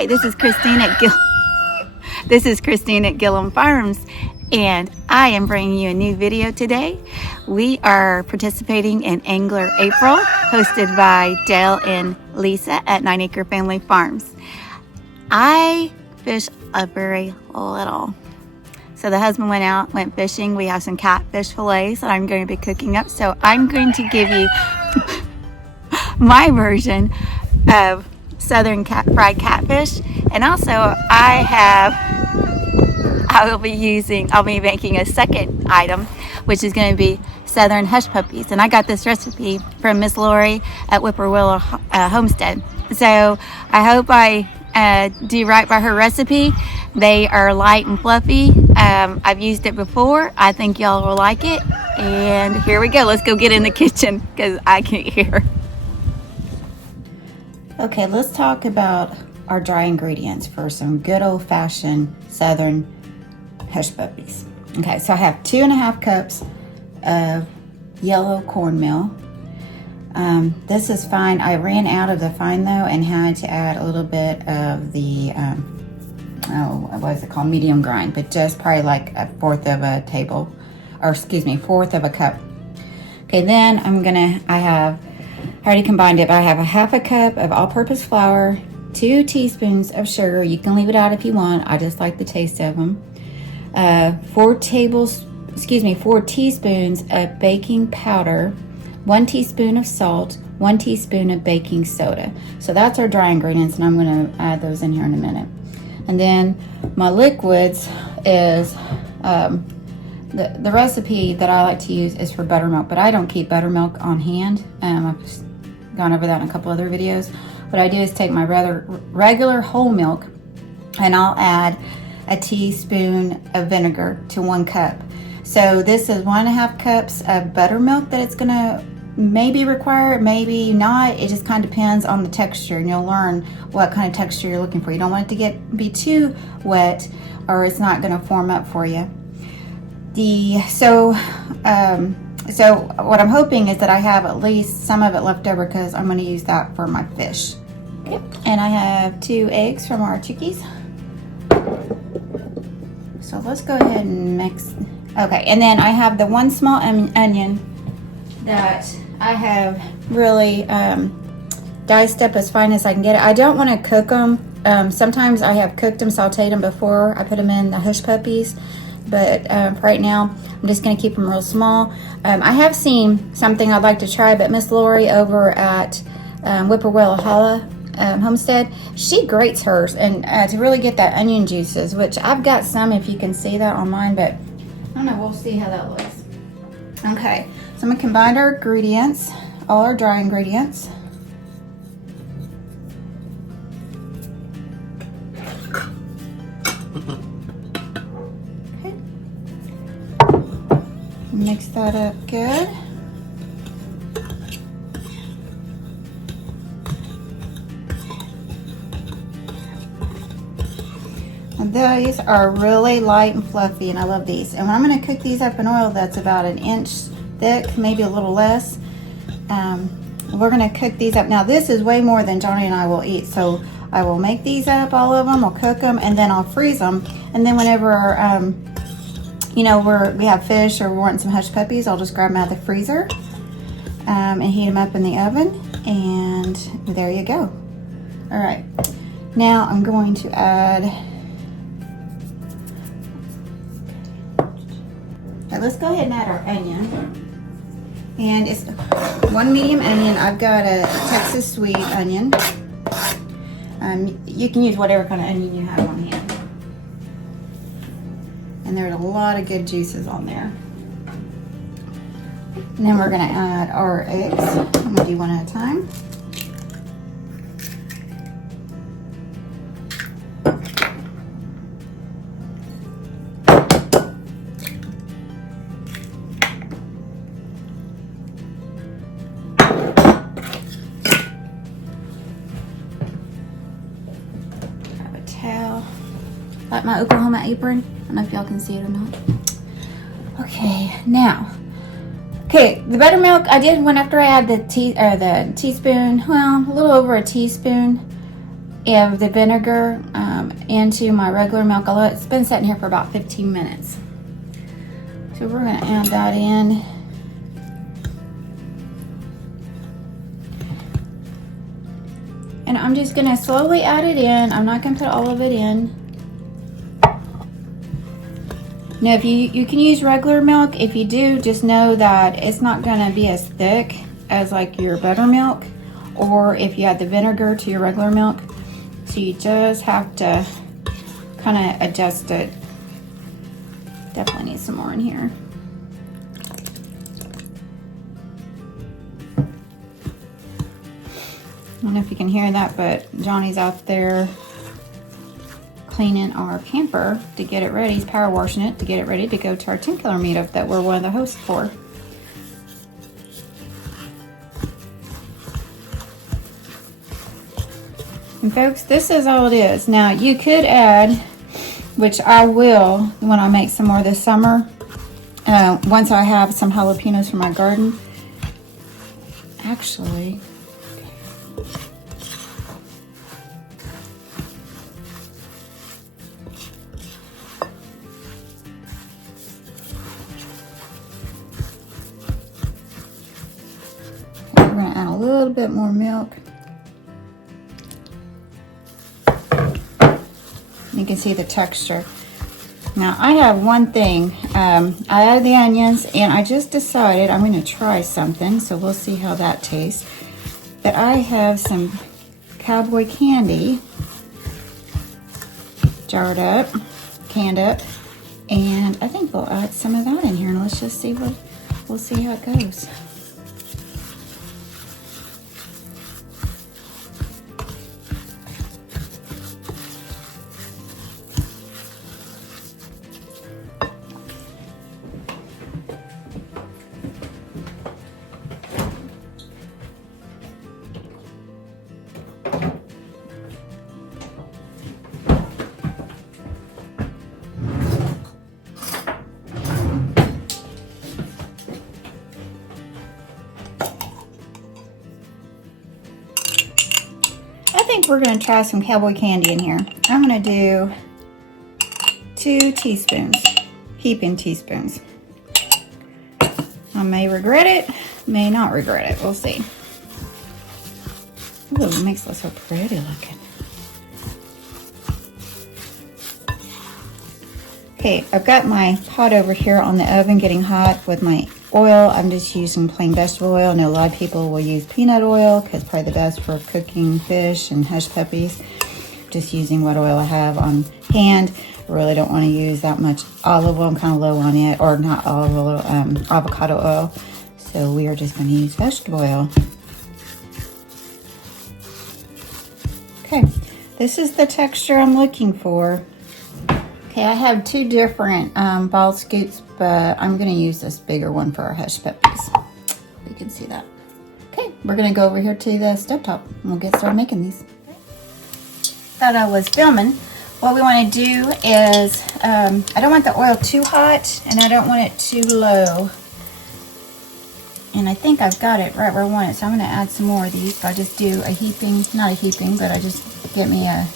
Hi, this is Christine at Gillum Farms, and I am bringing you a new video today. We are participating in Angler April, hosted by Dale and Lisa at 9 Acre Family Farms. I fish a very little. So the husband went fishing. We have some catfish fillets that I'm going to be cooking up. So I'm going to give you my version of Southern fried catfish. And also I'll be making a second item, which is going to be Southern Hushpuppies. And I got this recipe from Miss Lori at Whippoorwill Homestead. So I hope I do right by her recipe. They are light and fluffy. I've used it before. I think y'all will like it. And here we go. Let's go get in the kitchen because I can't hear. Okay, let's talk about our dry ingredients for some good old-fashioned Southern Hushpuppies. Okay, so I have 2.5 cups of yellow cornmeal. This is fine. I ran out of the fine though and had to add a little bit of the what is it called, medium grind, but just probably like a fourth of a cup. Okay, then I have already combined it, but I have a 1/2 cup of all-purpose flour, 2 teaspoons of sugar. You can leave it out if you want. I just like the taste of them. 4 teaspoons of baking powder, 1 teaspoon of salt, 1 teaspoon of baking soda. So that's our dry ingredients, and I'm going to add those in here in a minute. And then my liquids is the recipe that I like to use is for buttermilk, but I don't keep buttermilk on hand. I've gone over that in a couple other videos. What I do is take my regular whole milk, and I'll add a teaspoon of vinegar to 1 cup. So this is 1.5 cups of buttermilk that it's gonna maybe require, maybe not. It just kind of depends on the texture, and you'll learn what kind of texture you're looking for. You don't want it to be too wet or it's not gonna form up for you. So what I'm hoping is that I have at least some of it left over because I'm gonna use that for my fish. Okay. And I have 2 eggs from our chickies. So let's go ahead and mix. Okay, and then I have the 1 small onion that I have really diced up as fine as I can get it. I don't want to cook them. Sometimes I have cooked them, sauteed them before I put them in the Hushpuppies, but right now I'm just going to keep them real small. I have seen something I'd like to try, but Miss Lori over at Whippoorwill Homestead, she grates hers and to really get that onion juices, which I've got some if you can see that on mine, but I don't know, we'll see how that looks. Okay, so I'm gonna combine our ingredients, all our dry ingredients. Okay. Mix that up good. And these are really light and fluffy, and I love these. And I'm going to cook these up in oil that's about 1 inch thick, maybe a little less. We're going to cook these up. Now this is way more than Johnny and I will eat, so I will make these up, all of them. I'll cook them, and then I'll freeze them. And then whenever we have fish or we're wanting some Hushpuppies, I'll just grab them out of the freezer and heat them up in the oven. And there you go. All right. Now I'm going to add. Let's go ahead and add our onion. And it's 1 medium onion. I've got a Texas sweet onion. You can use whatever kind of onion you have on hand. And there's a lot of good juices on there. And then we're going to add our eggs. I'm going to do one at a time. Like my Oklahoma apron. I don't know if y'all can see it or not. Okay, now Okay, the buttermilk I did when after I add the teaspoon, well, a little over a teaspoon of the vinegar into my regular milk. It's been sitting here for about 15 minutes. So we're going to add that in. And I'm just going to slowly add it in. I'm not going to put all of it in. Now, if you can use regular milk. If you do, just know that it's not going to be as thick as like your buttermilk, or if you add the vinegar to your regular milk. So you just have to kind of adjust it. Definitely need some more in here. I don't know if you can hear that, but Johnny's out there cleaning our camper to get it ready. He's power washing it to get it ready to go to our 10 killer meetup that we're one of the hosts for. And folks, this is all it is. Now you could add, which I will when I make some more this summer, once I have some jalapenos from my garden. Actually, we're going to add a little bit more milk. You can see the texture. Now I have one thing. I added the onions, and I just decided I'm going to try something, so we'll see how that tastes. But I have some cowboy candy jarred up, canned up, and I think we'll add some of that in here, and let's just see we'll see how it goes. I think we're going to try some cowboy candy in here. I'm going to do 2 teaspoons, heaping teaspoons. I may regret it, may not regret it. We'll see. Ooh, it makes it so pretty looking. Okay, I've got my pot over here on the oven getting hot with my oil. I'm just using plain vegetable oil. I know a lot of people will use peanut oil because it's probably the best for cooking fish and hush puppies. Just using what oil I have on hand. I really don't want to use that much olive oil. I'm kind of low on it, or not olive oil, avocado oil. So we are just going to use vegetable oil. Okay, this is the texture I'm looking for. Okay, I have 2 different ball scoops, but I'm going to use this bigger one for our hush puppies. You can see that. Okay, we're going to go over here to the stovetop and we'll get started making these. Thought I was filming. What we want to do is, I don't want the oil too hot and I don't want it too low. And I think I've got it right where I want it, so I'm going to add some more of these. I just do a heaping, not a heaping, but I just get me a,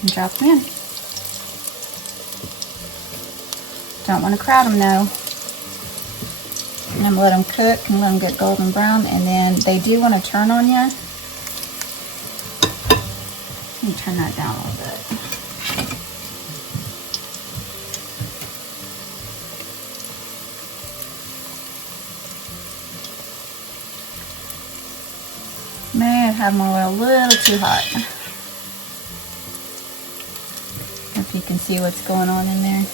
and drop them in. Don't want to crowd them though. And I'm going to let them cook and let them get golden brown, and then they do want to turn on you. Let me turn that down a little bit. May have had my oil a little too hot. If you can see what's going on in there.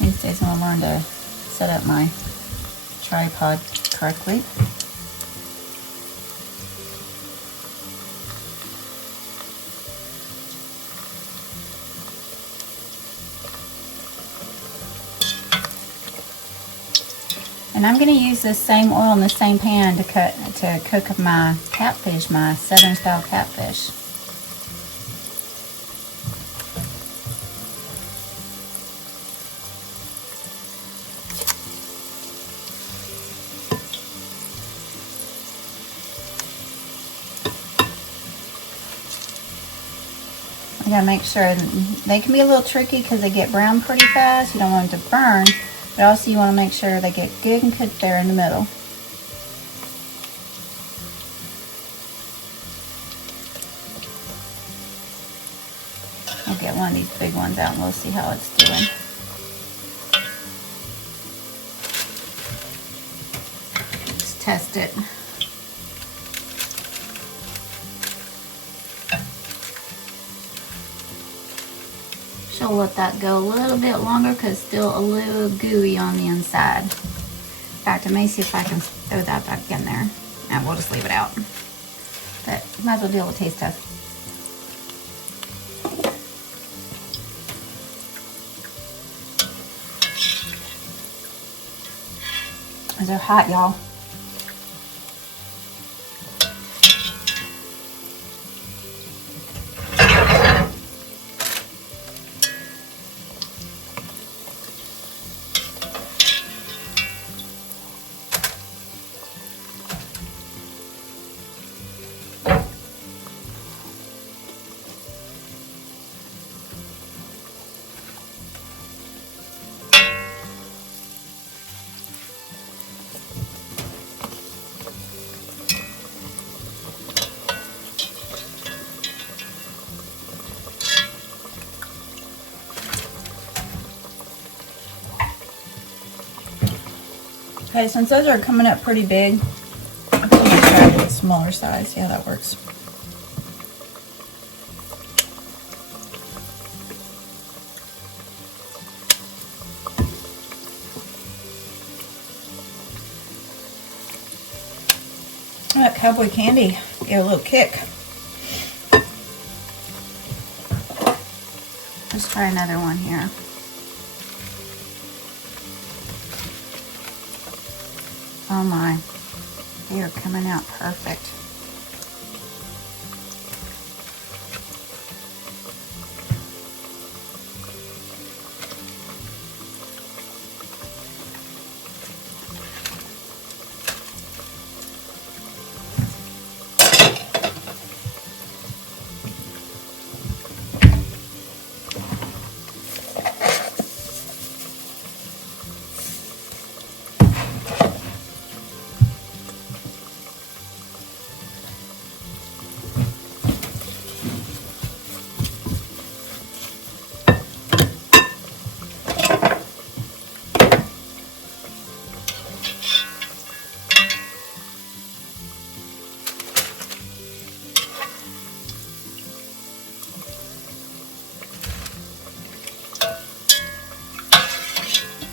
These days I'm going to learn to set up my tripod correctly. And I'm going to use this same oil in the same pan to cook my catfish, my Southern style catfish. gotta make sure they can be a little tricky because they get brown pretty fast. You don't want them to burn, but also you want to make sure they get good and cooked there in the middle. I'll get one of these big ones out and we'll see how it's doing. Let's test it. She'll let that go a little bit longer because it's still a little gooey on the inside. In fact, I may see if I can throw that back in there. And we'll just leave it out. But you might as well do a little taste test. They're hot, y'all. Okay, since those are coming up pretty big, I'm going to try to get smaller size. See how that works. That cowboy candy gave a little kick. Let's try another one here. Oh my, they are coming out perfect.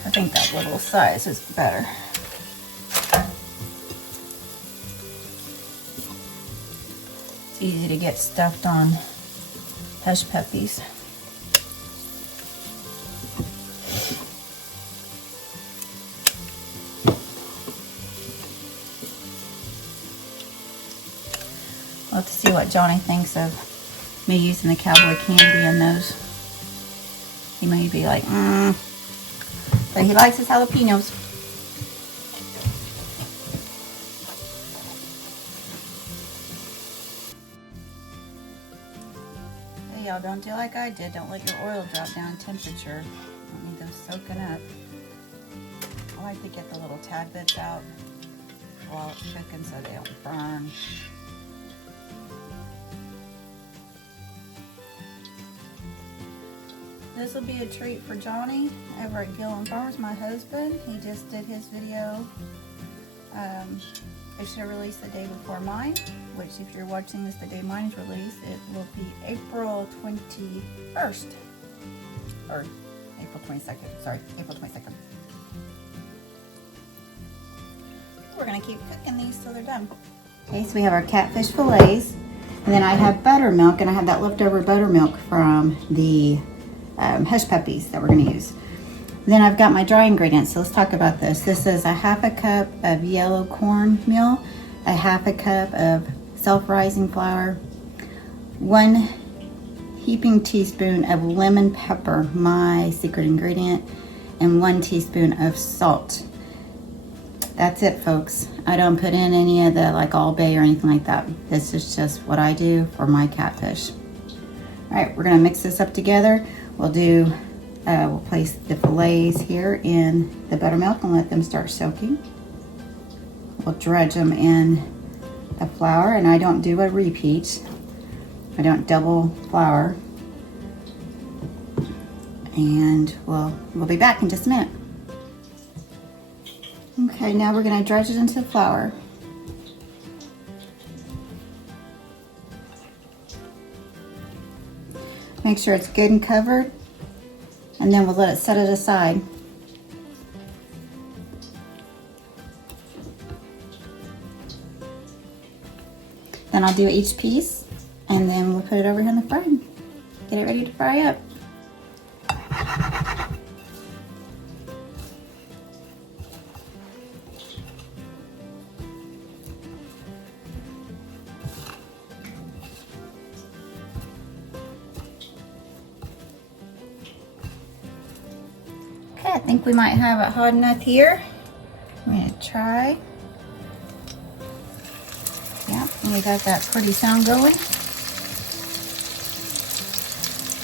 I think that little size is better. It's easy to get stuffed on hush puppies. We'll have to see what Johnny thinks of me using the cowboy candy in those. He may be like, but he likes his jalapenos. Hey y'all, don't do like I did. Don't let your oil drop down temperature. Don't need those soaking up. I like to get the little tad bits out while it's cooking so they don't burn. This will be a treat for Johnny over at Gillen Farms, my husband. He just did his video. It should release the day before mine, which if you're watching this the day mine is released, it will be April 21st. Or April 22nd, sorry, April 22nd. We're gonna keep cooking these till they're done. Okay, so we have our catfish fillets, and then I have buttermilk, and I have that leftover buttermilk from the hush puppies that we're going to use. Then I've got my dry ingredients, so let's talk about this. This is a half a cup of yellow cornmeal, a half a cup of self-rising flour, 1 heaping teaspoon of lemon pepper, my secret ingredient, and 1 teaspoon of salt. That's it, folks. I don't put in any of the like all bay or anything like that. This is just what I do for my catfish. All right, we're gonna mix this up together. We'll place the fillets here in the buttermilk and let them start soaking. We'll dredge them in the flour, and I don't do a repeat. I don't double flour. And we'll be back in just a minute. Okay, now we're gonna dredge it into the flour. Make sure it's good and covered, and then we'll set it aside. Then I'll do each piece, and then we'll put it over here in the fry. Get it ready to fry up. Okay, I think we might have it hot enough here. I'm gonna try. Yeah, and we got that pretty sound going.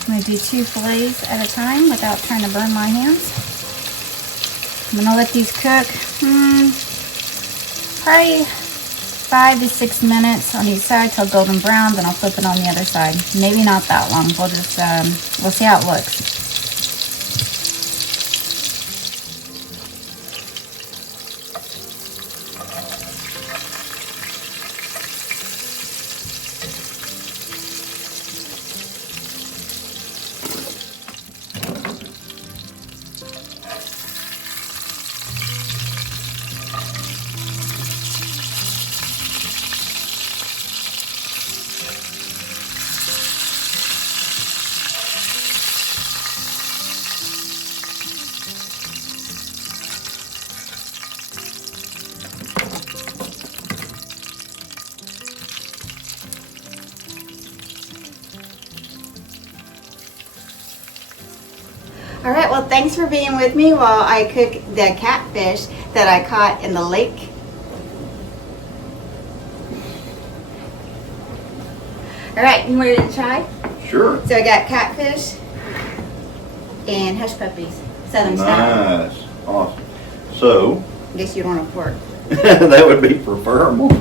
I'm gonna do 2 fillets at a time without trying to burn my hands. I'm gonna let these cook probably 5 to 6 minutes on each side till golden brown, then I'll flip it on the other side. Maybe not that long. We'll just, we'll see how it looks. All right, well, thanks for being with me while I cook the catfish that I caught in the lake. All right, you ready to try? Sure. So I got catfish and hush puppies, Southern style. Nice. Awesome. So, I guess you don't want a fork. that would be preferable.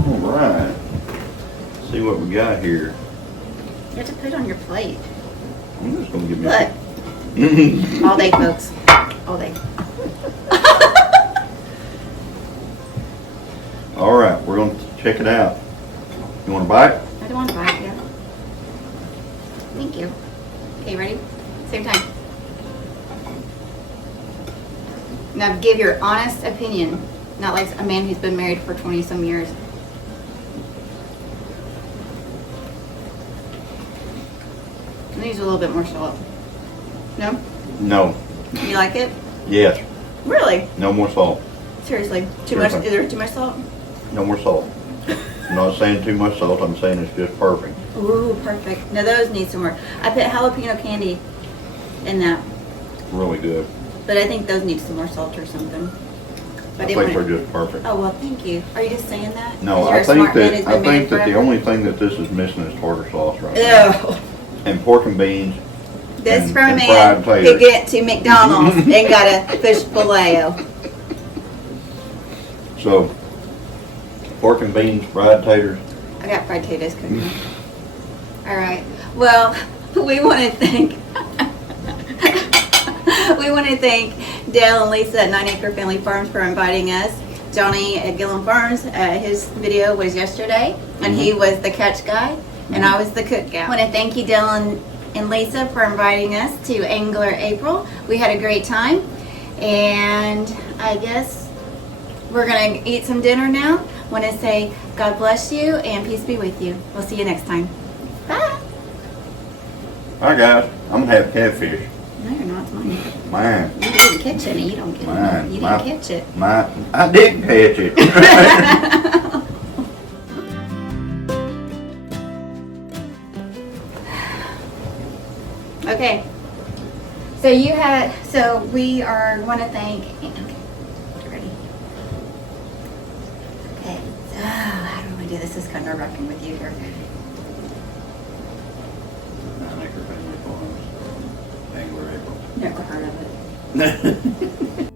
All right. See what we got here. You have to put it on your plate. I'm just going to give me Look. All day, folks. All day. All right, we're going to check it out. You want a bite? I don't want to bite, yeah. Thank you. Okay, ready? Same time. Now give your honest opinion, not like a man who's been married for 20-some years. I use a little bit more salt. No? No. You like it? Yes. Really? No more salt. Seriously? Too much? Is there too much salt? No more salt. I'm not saying too much salt. I'm saying it's just perfect. Ooh, perfect. Now those need some more. I put jalapeno candy in that, Really good. but I think those need some more salt or something. I didn't think want they're just perfect. Oh, well, thank you. Are you just saying that? No, 'Cause you're I a think smart man that who's been married the forever? only thing that this is missing is tartar sauce right now. Ew. And pork and beans. This and- from a and man fried who taters. get to McDonald's and got a fish filet. So, pork and beans, fried taters. I got fried potatoes cooking. All right. Well, we want to thank Dale and Lisa at 9 Acre Family Farms for inviting us. Johnny at Gillen Farms, his video was yesterday, and he was the catch guy, and I was the cook gal. I want to thank you, Dale and Lisa, for inviting us to Angler April. We had a great time, and I guess we're going to eat some dinner now. Want to say God bless you and peace be with you. We'll see you next time. Bye. Hi guys, I'm gonna have catfish. No, you're not. It's mine. Mine. You didn't catch any. You don't get Mine. it. You didn't catch it. I didn't catch it. Okay. So we want to thank. Okay. Ready? Okay. do this is kind of nerve-wracking with you here. 9 Acre Family Farms, Angler April. Never heard of it.